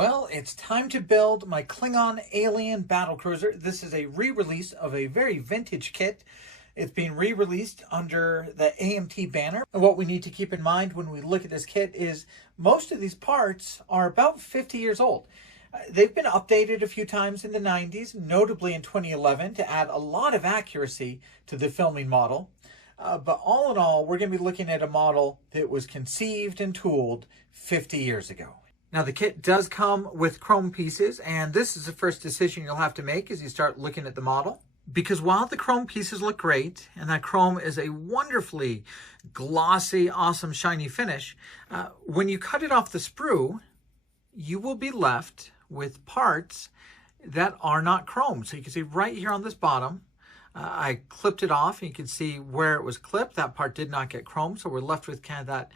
Well, it's time to build my Klingon alien battlecruiser. This is a re-release of a very vintage kit. It's being re-released under the AMT banner. And what we need to keep in mind when we look at this kit is most of these parts are about 50 years old. They've been updated a few times in the 90s, notably in 2011, to add a lot of accuracy to the filming model. But all in all, we're going to be looking at a model that was conceived and tooled 50 years ago. Now, the kit does come with chrome pieces, and this is the first decision you'll have to make as you start looking at the model. Because while the chrome pieces look great, and that chrome is a wonderfully glossy, awesome, shiny finish, when you cut it off the sprue, you will be left with parts that are not chrome. So you can see right here on this bottom, I clipped it off, and you can see where it was clipped. That part did not get chrome, so we're left with kind of that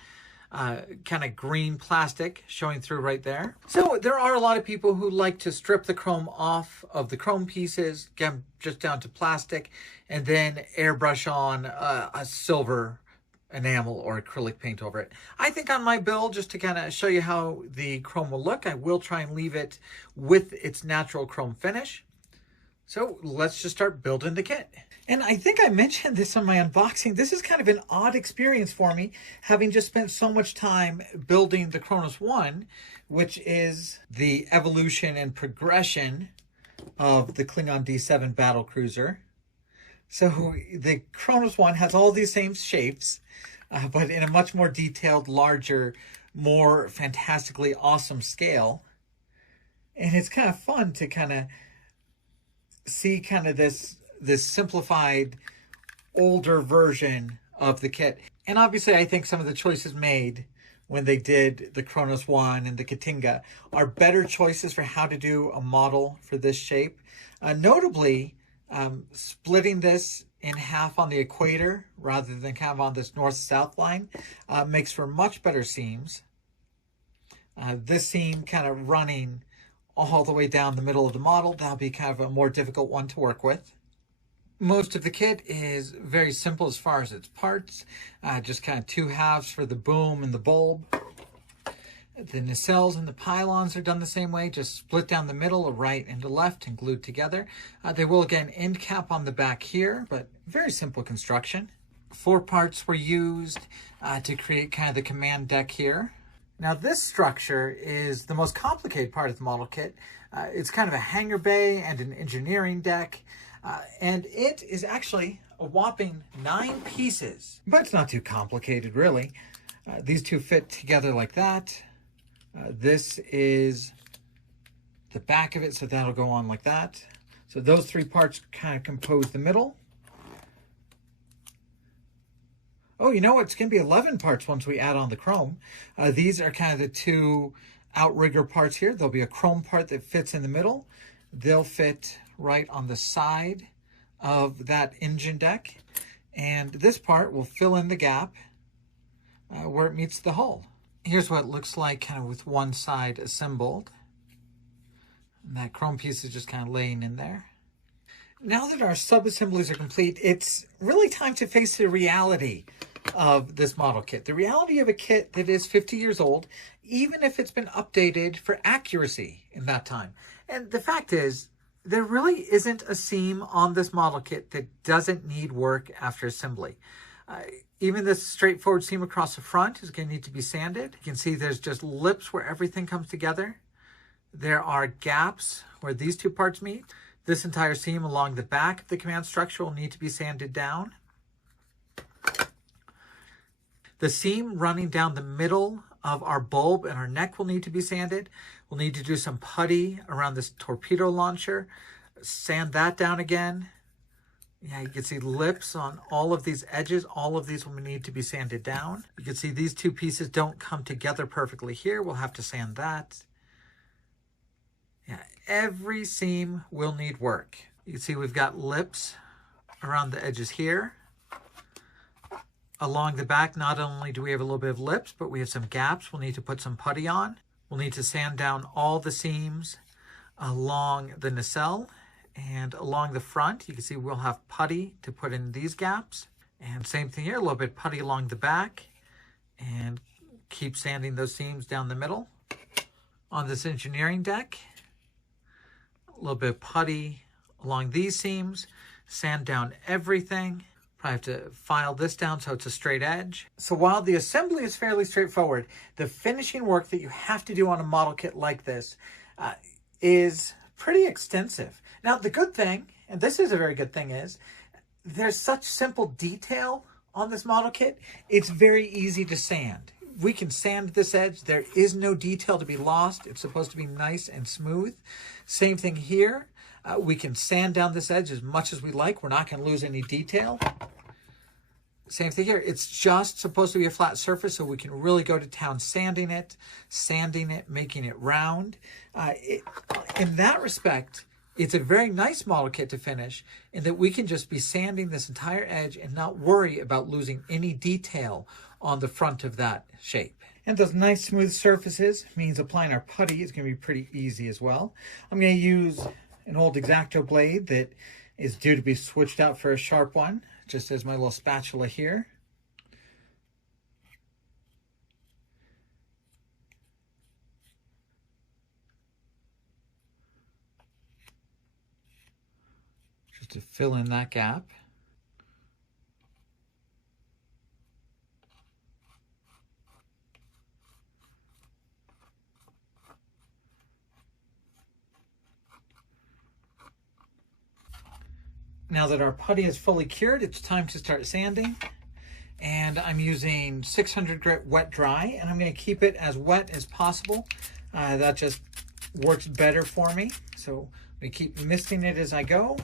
kind of green plastic showing through right there. So there are a lot of people who like to strip the chrome off of the chrome pieces, get them just down to plastic, and then airbrush on a silver enamel or acrylic paint over it. I think on my build, just to kind of show you how the chrome will look, I will try and leave it with its natural chrome finish. So let's just start building the kit. And I think I mentioned this on my unboxing. This is kind of an odd experience for me, having just spent so much time building the Kronos 1, which is the evolution and progression of the Klingon D7 battlecruiser. So the Kronos 1 has all these same shapes, but in a much more detailed, larger, more fantastically awesome scale. And it's kind of fun to kind of see kind of this simplified, older version of the kit. And obviously, I think some of the choices made when they did the Kronos 1 and the Katinga are better choices for how to do a model for this shape. Notably, splitting this in half on the equator rather than kind of on this north-south line makes for much better seams. This seam kind of running all the way down the middle of the model, that'll be kind of a more difficult one to work with. Most of the kit is very simple as far as its parts, just kind of two halves for the boom and the bulb. The nacelles and the pylons are done the same way, just split down the middle, a right and a left, and glued together. They will get an end cap on the back here, but very simple construction. 4 parts were used to create kind of the command deck here. Now this structure is the most complicated part of the model kit. It's kind of a hangar bay and an engineering deck. And it is actually a whopping 9 pieces, but it's not too complicated, really. These two fit together like that. This is the back of it, so that'll go on like that. So those 3 parts kind of compose the middle. Oh, you know what? It's going to be 11 parts once we add on the chrome. These are kind of the 2 outrigger parts here. There'll be a chrome part that fits in the middle. They'll fit right on the side of that engine deck, and this part will fill in the gap where it meets the hull. Here's what it looks like kind of with one side assembled, and that chrome piece is just kind of laying in there. Now that our sub-assemblies are complete, it's really time to face the reality of this model kit. The reality of a kit that is 50 years old, even if it's been updated for accuracy in that time. And the fact is, there really isn't a seam on this model kit that doesn't need work after assembly. Even this straightforward seam across the front is going to need to be sanded. You can see there's just lips where everything comes together. There are gaps where these 2 parts meet. This entire seam along the back of the command structure will need to be sanded down. The seam running down the middle of our bulb and our neck will need to be sanded. We'll need to do some putty around this torpedo launcher, sand that down again. Yeah, you can see lips on all of these edges. All of these will need to be sanded down. You can see these 2 pieces don't come together perfectly here. We'll have to sand that. Yeah, every seam will need work. You can see we've got lips around the edges here. Along the back, not only do we have a little bit of lips, but we have some gaps we'll need to put some putty on. We'll need to sand down all the seams along the nacelle, and along the front, you can see we'll have putty to put in these gaps. And same thing here, a little bit of putty along the back, and keep sanding those seams down the middle. on this engineering deck. A little bit of putty along these seams, sand down everything. Probably have to file this down so it's a straight edge. So while the assembly is fairly straightforward, the finishing work that you have to do on a model kit like this is pretty extensive. Now, the good thing, and this is a very good thing, is there's such simple detail on this model kit, it's very easy to sand. We can sand this edge. There is no detail to be lost. It's supposed to be nice and smooth. Same thing here. We can sand down this edge as much as we like. We're not going to lose any detail. Same thing here. It's just supposed to be a flat surface, so we can really go to town sanding it, making it round. In that respect, it's a very nice model kit to finish in that we can just be sanding this entire edge and not worry about losing any detail on the front of that shape. And those nice smooth surfaces means applying our putty is going to be pretty easy as well. I'm going to use an old X-Acto blade that is due to be switched out for a sharp one, just as my little spatula here. Just to fill in that gap. Now that our putty is fully cured, it's time to start sanding. And I'm using 600 grit wet dry, and I'm going to keep it as wet as possible. That just works better for me. So we keep misting it as I go.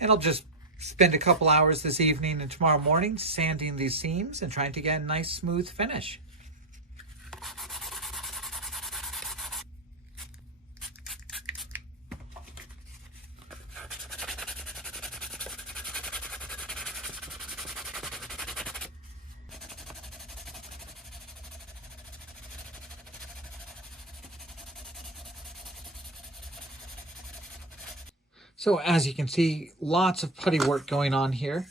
And I'll just spend a couple hours this evening and tomorrow morning sanding these seams and trying to get a nice smooth finish. So as you can see, lots of putty work going on here.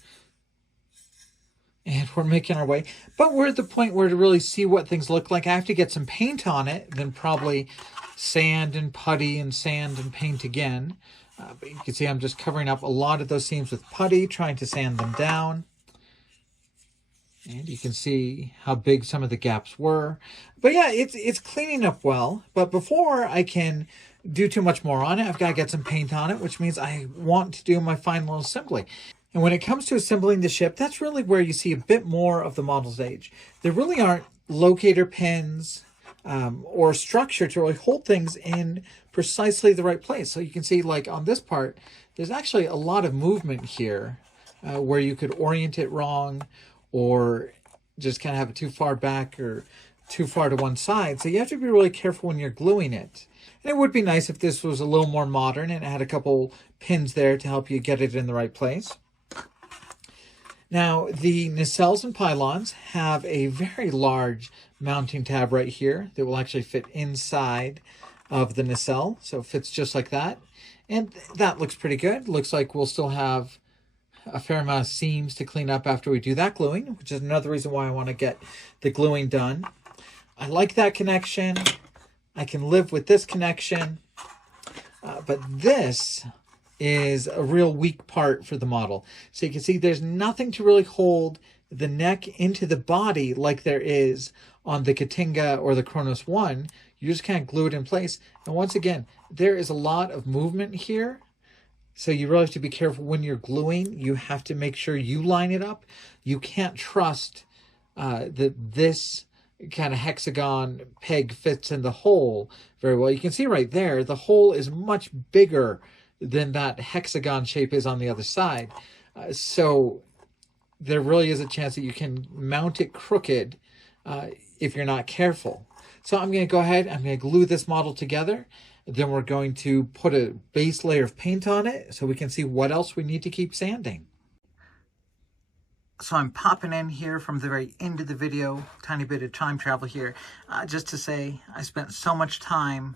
And we're making our way. But we're at the point where to really see what things look like, I have to get some paint on it, then probably sand and putty and sand and paint again. But you can see I'm just covering up a lot of those seams with putty, trying to sand them down. And you can see how big some of the gaps were. But yeah, it's cleaning up well. But before I can do too much more on it, I've got to get some paint on it, which means I want to do my final assembly. And when it comes to assembling the ship, that's really where you see a bit more of the model's age. There really aren't locator pins or structure to really hold things in precisely the right place. So you can see, like on this part, there's actually a lot of movement here where you could orient it wrong or just kind of have it too far back or too far to one side. So you have to be really careful when you're gluing it. And it would be nice if this was a little more modern and it had a couple pins there to help you get it in the right place. Now, the nacelles and pylons have a very large mounting tab right here that will actually fit inside of the nacelle. So it fits just like that. And that looks pretty good. Looks like we'll still have a fair amount of seams to clean up after we do that gluing, which is another reason why I want to get the gluing done. I like that connection. I can live with this connection. But this is a real weak part for the model. So you can see there's nothing to really hold the neck into the body like there is on the Katinga or the Kronos 1. You just can't glue it in place. And once again, there is a lot of movement here. So you really have to be careful when you're gluing. You have to make sure you line it up. You can't trust that this kind of hexagon peg fits in the hole very well. You can see right there, the hole is much bigger than that hexagon shape is on the other side. So there really is a chance that you can mount it crooked if you're not careful. So I'm going to go ahead, I'm going to glue this model together. Then we're going to put a base layer of paint on it so we can see what else we need to keep sanding. So I'm popping in here from the very end of the video, tiny bit of time travel here, just to say I spent so much time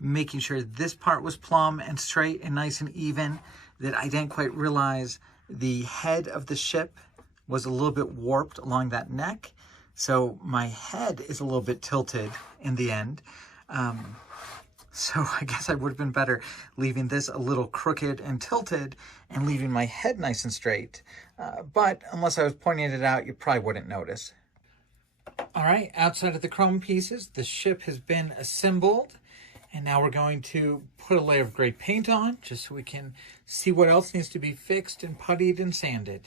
making sure this part was plumb and straight and nice and even that I didn't quite realize the head of the ship was a little bit warped along that neck. So my head is a little bit tilted in the end. So I guess I would have been better leaving this a little crooked and tilted and leaving my head nice and straight. But unless I was pointing it out, you probably wouldn't notice. All right, outside of the chrome pieces, the ship has been assembled. And now we're going to put a layer of gray paint on just so we can see what else needs to be fixed and puttied and sanded.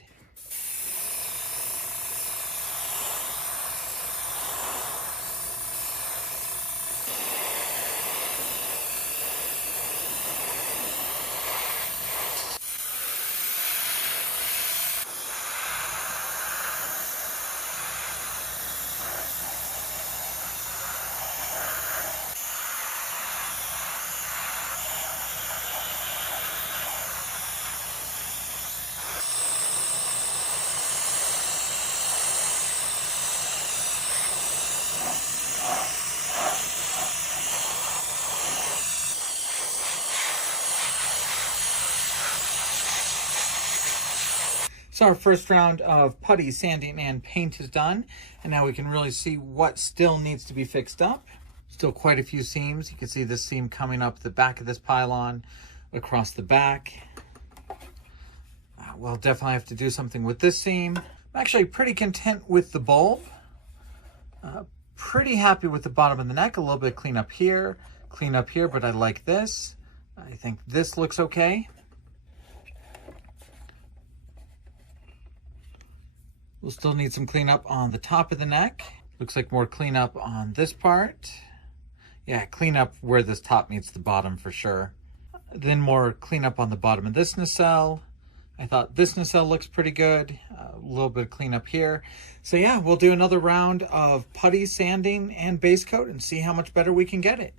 So our first round of putty, sanding, and paint is done. And now we can really see what still needs to be fixed up. Still quite a few seams. You can see this seam coming up the back of this pylon, across the back. We'll definitely have to do something with this seam. I'm actually pretty content with the bulb. Pretty happy with the bottom of the neck. A little bit of clean up here, but I like this. I think this looks okay. We'll still need some cleanup on the top of the neck. Looks like more cleanup on this part. Yeah, cleanup where this top meets the bottom for sure. Then more cleanup on the bottom of this nacelle. I thought this nacelle looks pretty good. A little bit of cleanup here. So yeah, we'll do another round of putty, sanding, and base coat and see how much better we can get it.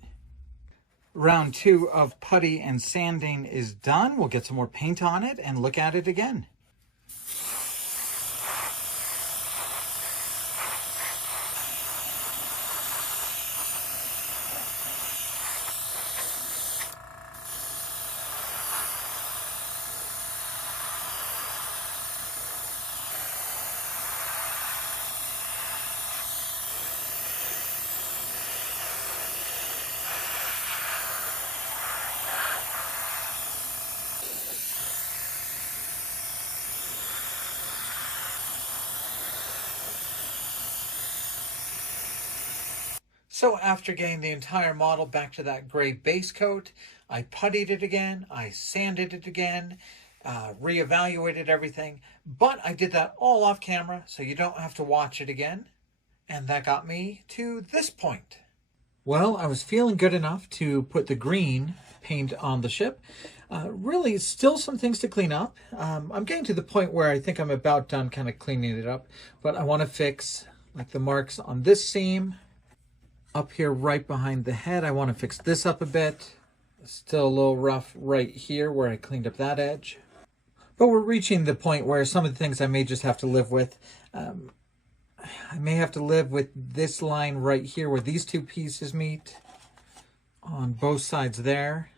Round 2 of putty and sanding is done. We'll get some more paint on it and look at it again. So after getting the entire model back to that gray base coat, I puttied it again, I sanded it again, reevaluated everything, but I did that all off camera so you don't have to watch it again. And that got me to this point. Well, I was feeling good enough to put the green paint on the ship. Really, still some things to clean up. I'm getting to the point where I think I'm about done kind of cleaning it up, but I want to fix like the marks on this seam. Up here right behind the head, I want to fix this up a bit. Still a little rough right here where I cleaned up that edge. But we're reaching the point where some of the things I may just have to live with. I may have to live with this line right here where these two pieces meet on both sides there.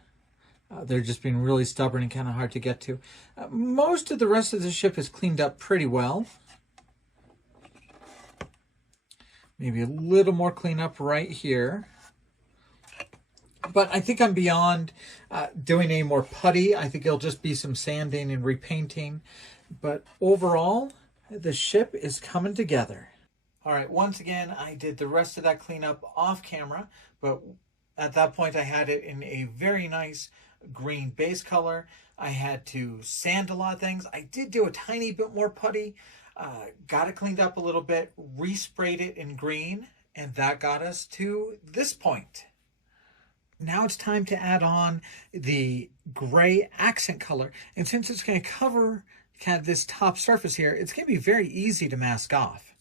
They're just being really stubborn and kind of hard to get to. Most of the rest of the ship is cleaned up pretty well. Maybe a little more cleanup right here. But I think I'm beyond doing any more putty. I think it'll just be some sanding and repainting. But overall, the ship is coming together. All right, once again, I did the rest of that cleanup off camera. But at that point, I had it in a very nice green base color. I had to sand a lot of things. I did do a tiny bit more putty. Got it cleaned up a little bit, resprayed it in green, and that got us to this point. Now it's time to add on the gray accent color. And since it's going to cover kind of this top surface here, it's going to be very easy to mask off.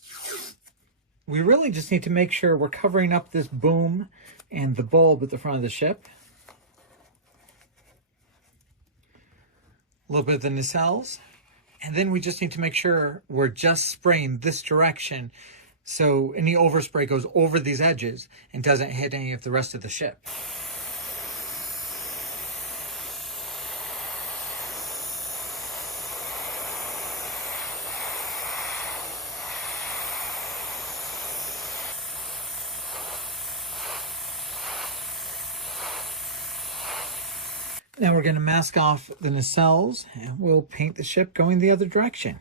We really just need to make sure we're covering up this boom and the bulb at the front of the ship. A little bit of the nacelles. And then we just need to make sure we're just spraying this direction so any overspray goes over these edges and doesn't hit any of the rest of the ship. Now we're going to mask off the nacelles and we'll paint the ship going the other direction.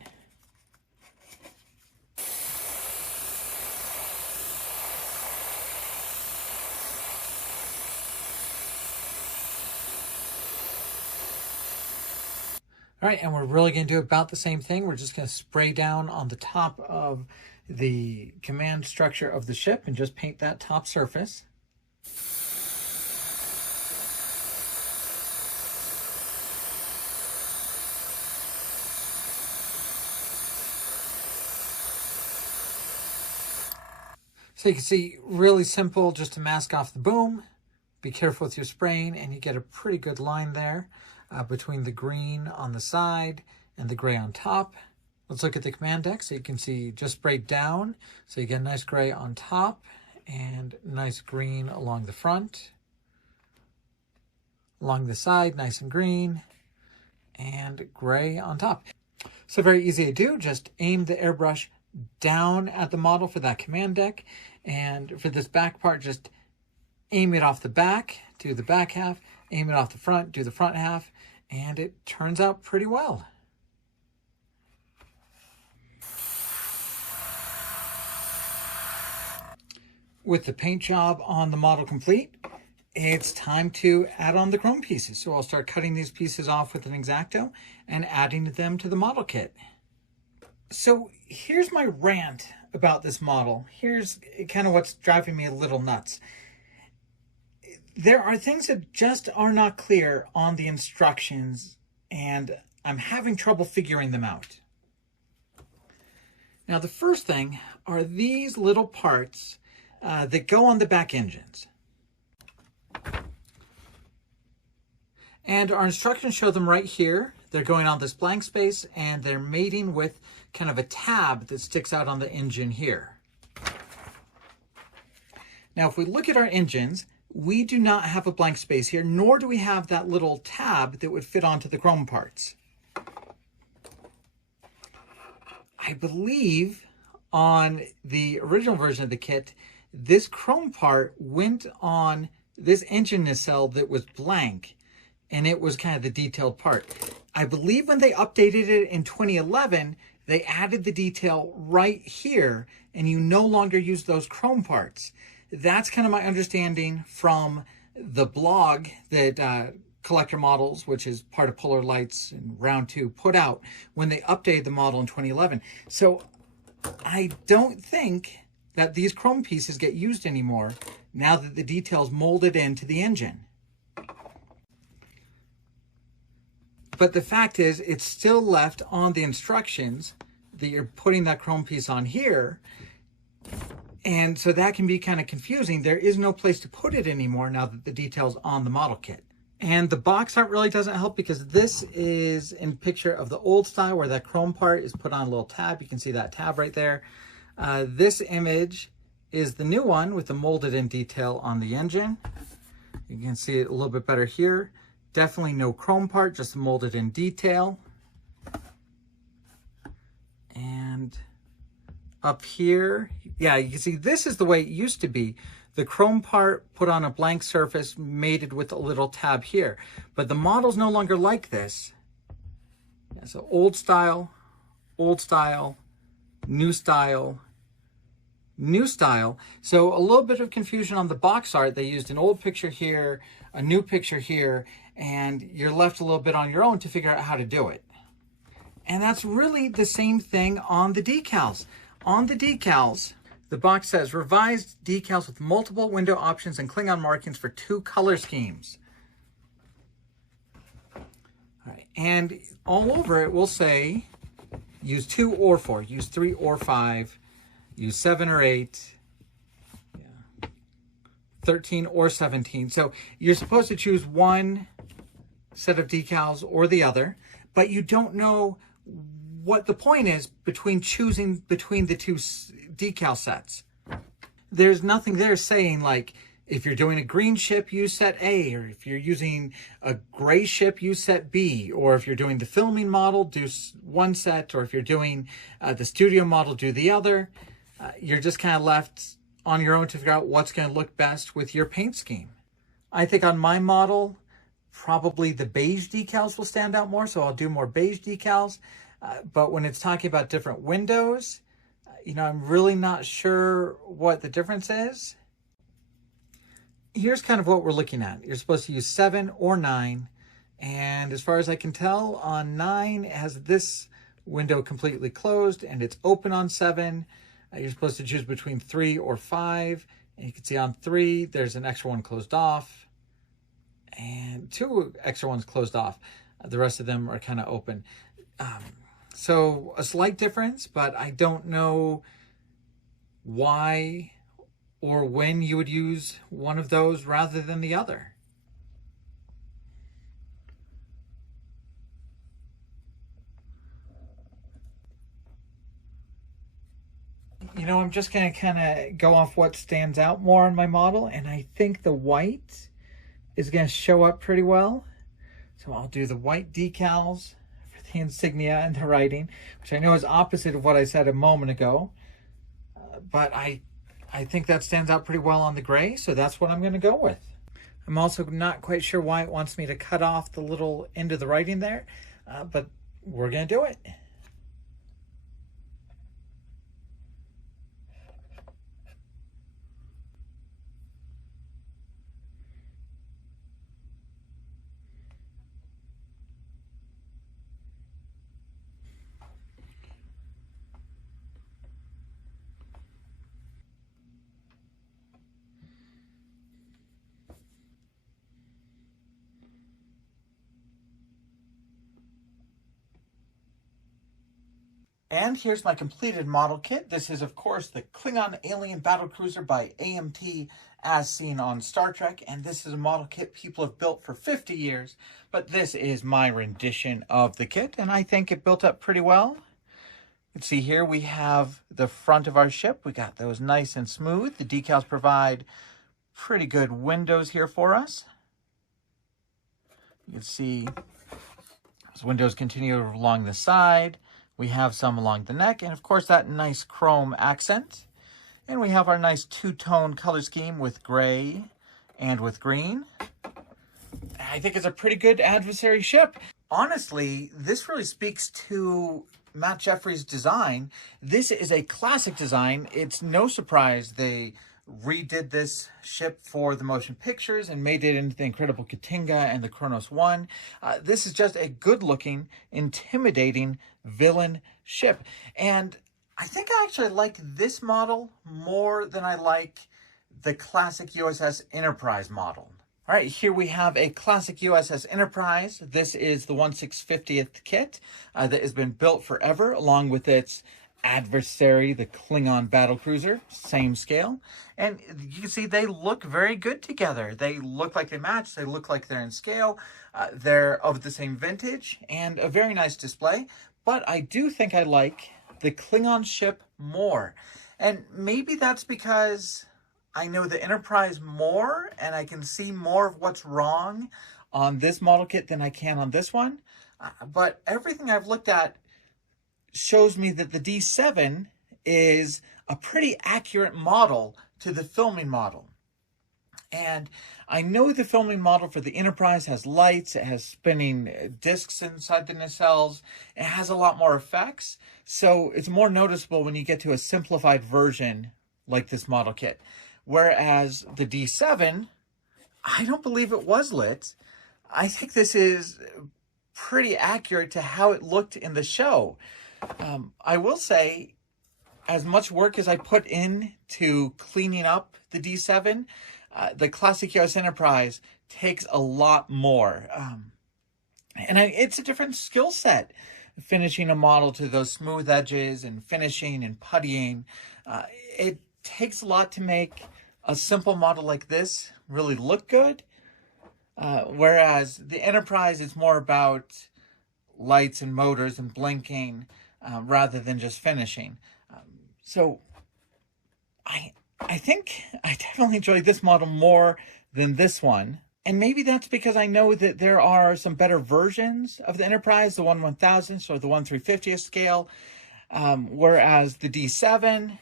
All right, and we're really going to do about the same thing. We're just going to spray down on the top of the command structure of the ship and just paint that top surface. So you can see, really simple, just to mask off the boom. Be careful with your spraying, and you get a pretty good line there between the green on the side and the gray on top. Let's look at the command deck. So you can see just sprayed down. So you get a nice gray on top and nice green along the front. Along the side, nice and green, and gray on top. So very easy to do. Just aim the airbrush down at the model for that command deck. And for this back part, just aim it off the back, do the back half, aim it off the front, do the front half, and it turns out pretty well. With the paint job on the model complete, it's time to add on the chrome pieces. So I'll start cutting these pieces off with an X-Acto and adding them to the model kit. So here's my rant about this model. Here's kind of what's driving me a little nuts. There are things that just are not clear on the instructions, and I'm having trouble figuring them out. Now, the first thing are these little parts that go on the back engines. And our instructions show them right here. They're going on this blank space, and they're mating with kind of a tab that sticks out on the engine here. Now, if we look at our engines, we do not have a blank space here, nor do we have that little tab that would fit onto the chrome parts. I believe on the original version of the kit, this chrome part went on this engine nacelle that was blank, and it was kind of the detailed part. I believe when they updated it in 2011, they added the detail right here, and you no longer use those chrome parts. That's kind of my understanding from the blog that Collector Models, which is part of Polar Lights and Round 2, put out when they updated the model in 2011. So I don't think that these chrome pieces get used anymore now that the detail's molded into the engine. But the fact is, it's still left on the instructions that you're putting that chrome piece on here. And so that can be kind of confusing. There is no place to put it anymore now that the detail's on the model kit. And the box art really doesn't help, because this is in picture of the old style where that chrome part is put on a little tab. You can see that tab right there. This image is the new one with the molded in detail on the engine. You can see it a little bit better here. Definitely no chrome part, just molded in detail. And up here, yeah, you can see this is the way it used to be. The chrome part put on a blank surface, mated with a little tab here. But the model's no longer like this. Yeah, so old style, new style, new style. So a little bit of confusion on the box art. They used an old picture here, a new picture here, and you're left a little bit on your own to figure out how to do it. And that's really the same thing on the decals. On the decals, the box says revised decals with multiple window options and Klingon markings for 2 color schemes. All right. And all over it will say use 2 or 4, use 3 or 5, use 7 or 8, 13 or 17. So you're supposed to choose one set of decals or the other, but you don't know what the point is between choosing between the 2 decal sets. There's nothing there saying, like, if you're doing a green ship, use set A, or if you're using a gray ship, use set B, or if you're doing the filming model, do one set, or if you're doing the studio model, do the other. You're just kind of left on your own to figure out what's going to look best with your paint scheme. I think on my model, probably the beige decals will stand out more, so I'll do more beige decals. But when it's talking about different windows, I'm really not sure what the difference is. Here's kind of what we're looking at. You're supposed to use 7 or 9. And as far as I can tell, on 9, it has this window completely closed, and it's open on 7. You're supposed to choose between 3 or 5. And you can see on 3, there's an extra one closed off, and 2 extra ones closed off. The rest of them are kind of open. So a slight difference, but I don't know why or when you would use one of those rather than the other. I'm just going to kind of go off what stands out more on my model, and I think the white is going to show up pretty well. So I'll do the white decals for the insignia and the writing, which I know is opposite of what I said a moment ago, but I think that stands out pretty well on the gray, so that's what I'm going to go with. I'm also not quite sure why it wants me to cut off the little end of the writing there, but we're going to do it. And here's my completed model kit. This is, of course, the Klingon Alien Battlecruiser by AMT as seen on Star Trek. And this is a model kit people have built for 50 years. But this is my rendition of the kit, and I think it built up pretty well. You can see here we have the front of our ship. We got those nice and smooth. The decals provide pretty good windows here for us. You can see those windows continue along the side. We have some along the neck, and of course that nice chrome accent. And we have our nice two-tone color scheme with gray and with green. I think it's a pretty good adversary ship. Honestly, this really speaks to Matt Jeffrey's design. This is a classic design. It's no surprise they redid this ship for the motion pictures and made it into the Incredible Katinga and the Kronos 1. This is just a good-looking, intimidating villain ship. And I think I actually like this model more than I like the classic USS Enterprise model. All right, here we have a classic USS Enterprise. This is the 1/650th kit that has been built forever, along with its adversary, the Klingon battlecruiser, same scale. And you can see they look very good together. They look like they match. They look like they're in scale. They're of the same vintage and a very nice display. But I do think I like the Klingon ship more. And maybe that's because I know the Enterprise more and I can see more of what's wrong on this model kit than I can on this one. But everything I've looked at shows me that the D7 is a pretty accurate model to the filming model. And I know the filming model for the Enterprise has lights, it has spinning discs inside the nacelles, it has a lot more effects, so it's more noticeable when you get to a simplified version like this model kit. Whereas the D7, I don't believe it was lit. I think this is pretty accurate to how it looked in the show. I will say, as much work as I put into cleaning up the D7, the classic US Enterprise takes a lot more. It's a different skill set, finishing a model to those smooth edges and finishing and puttying. It takes a lot to make a simple model like this really look good. Whereas the Enterprise is more about lights and motors and blinking rather than just finishing. So I think I definitely enjoyed this model more than this one. And maybe that's because I know that there are some better versions of the Enterprise, the 1/1000th or the 1/350th scale. Whereas the D7,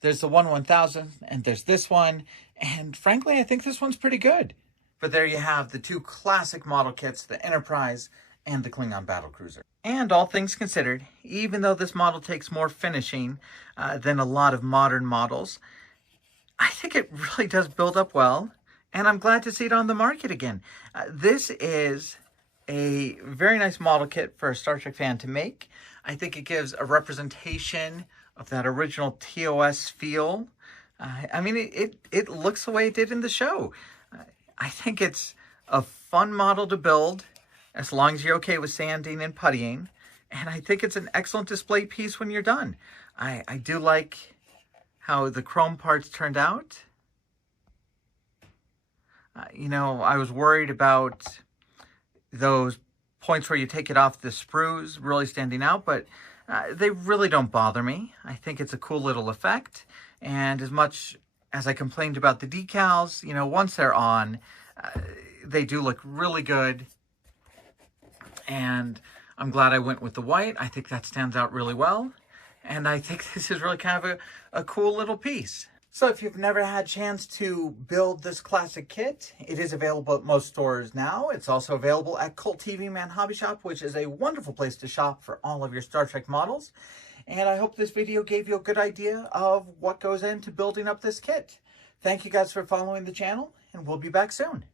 there's the 1/1000th and there's this one. And frankly, I think this one's pretty good. But there you have the two classic model kits, the Enterprise and the Klingon battlecruiser. And all things considered, even though this model takes more finishing than a lot of modern models, I think it really does build up well, and I'm glad to see it on the market again. This is a very nice model kit for a Star Trek fan to make. I think it gives a representation of that original TOS feel. I mean, it looks the way it did in the show. I think it's a fun model to build, as long as you're okay with sanding and puttying. And I think it's an excellent display piece when you're done. I do like how the chrome parts turned out. You know, I was worried about those points where you take it off the sprues really standing out, but they really don't bother me. I think it's a cool little effect. And as much as I complained about the decals, you know, once they're on, they do look really good. And I'm glad I went with the white. I think that stands out really well. And I think this is really kind of a cool little piece. So if you've never had a chance to build this classic kit, it is available at most stores now. It's also available at Cult TV Man Hobby Shop, which is a wonderful place to shop for all of your Star Trek models. And I hope this video gave you a good idea of what goes into building up this kit. Thank you guys for following the channel, and we'll be back soon.